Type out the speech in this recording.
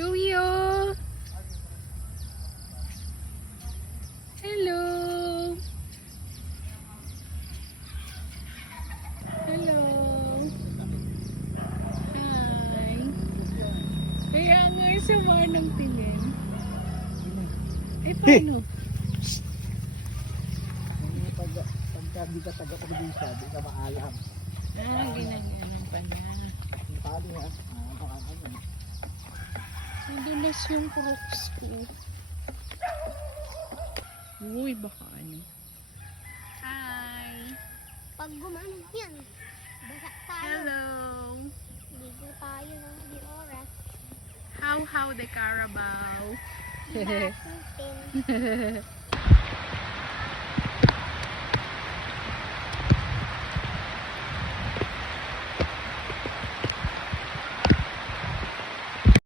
Luyo! Hello! Hello! Hi! Kaya nga sama ng tingin. Eh, paano? Pagka di ka taga-probinsya, di ka maalam. Ginaganon pa na. Yung pali nga, ano. Nadulas yung crooks ko. Uy, baka ano. Hi! Pag gumano yan, basa tayo. Hello! Ligo tayo ng di oras. How the Carabao? Diba, Putin?